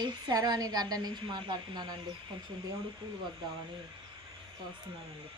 Hi, sherwani garden నుంచి మాట్లాడుతున్నానండి. కొంచెం దేవుడు పూలు వద్దామని చూస్తున్నానండి.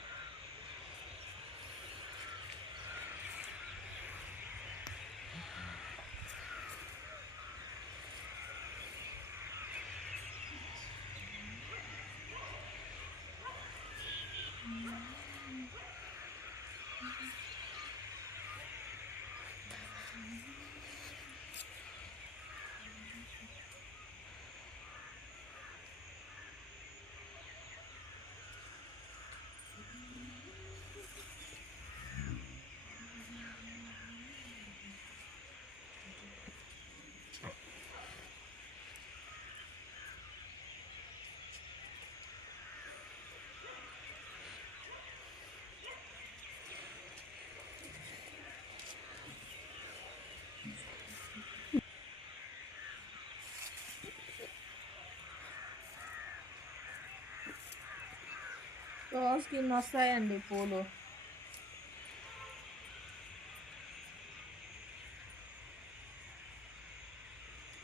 రోజుకి ఇన్ని వస్తాయండి పూలు.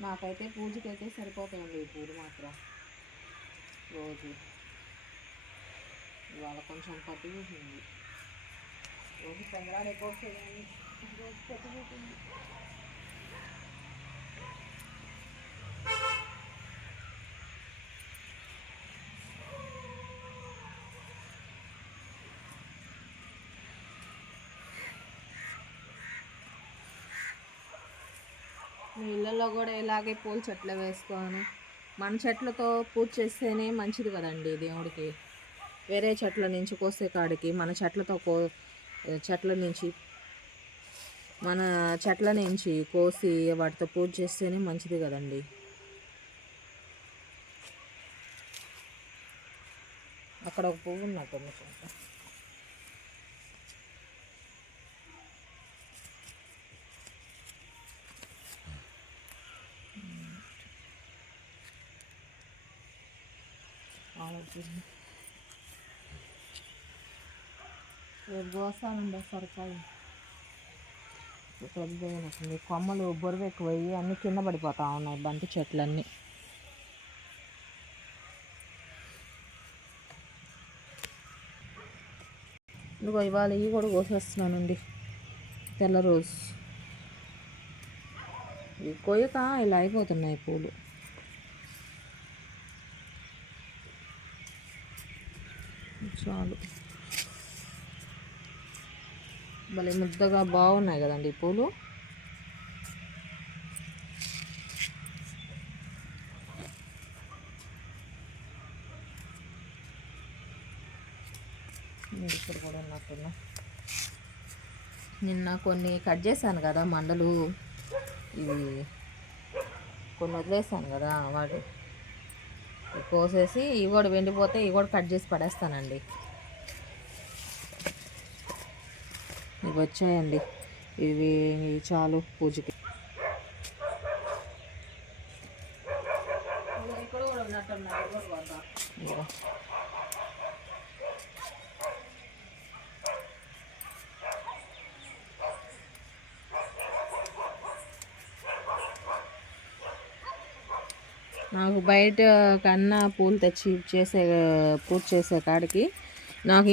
నాకైతే పూజకైతే సరిపోతాయండి ఈ పూలు మాత్రం. రోజు ఇవాళ కొంచెం పట్టుకుంటుంది. రోజు చంద్రాలు ఎక్కువ వస్తాయి, రోజు పట్టుకుంటుంది. మీ ఇళ్ళల్లో కూడా ఇలాగే పూల చెట్లు వేసుకొని మన చెట్లతో పూజ చేస్తేనే మంచిది కదండి దేవుడికి. వేరే చెట్ల నుంచి కోసే కాడికి మన చెట్ల నుంచి కోసి వాటితో పూజ చేస్తేనే మంచిది కదండి. అక్కడ ఒక పువ్వు ఉన్నట్టుంది చూద్దాం. రేపు కోస్తానండి సొరకాయ. పెద్దది కొమ్మలు బొరువు ఎక్కువయ్యి అన్నీ కింద పడిపోతా ఉన్నాయి, బంతి చెట్లన్నీ. ఇదిగో ఇవాళ ఇవి కూడా కోసేస్తున్నానండి. తెల్ల రోజు ఇవి కొయ్యక ఇలా అయిపోతున్నాయి పూలు. చాలు, భలే ముద్దగా బాగున్నాయి కదండి ఈ పూలు. ఇక్కడ కూడా ఉన్నట్టున్నా. నిన్న కొన్ని కట్ చేశాను కదా మండలు, ఇవి కొన్ని వదిలేసాను కదా, వాటి కోసేసి ఇవి కూడా వెండిపోతే ఇవి కూడా కట్ చేసి పడేస్తానండి. ఇవి వచ్చాయండి, ఇవి చాలు పూజకి. ఇక్కడ కూడా ఉన్నట్టున్నారు. నాకు బయట కన్నా పూలు తెచ్చి పూజ చేసే కాడికి నాకు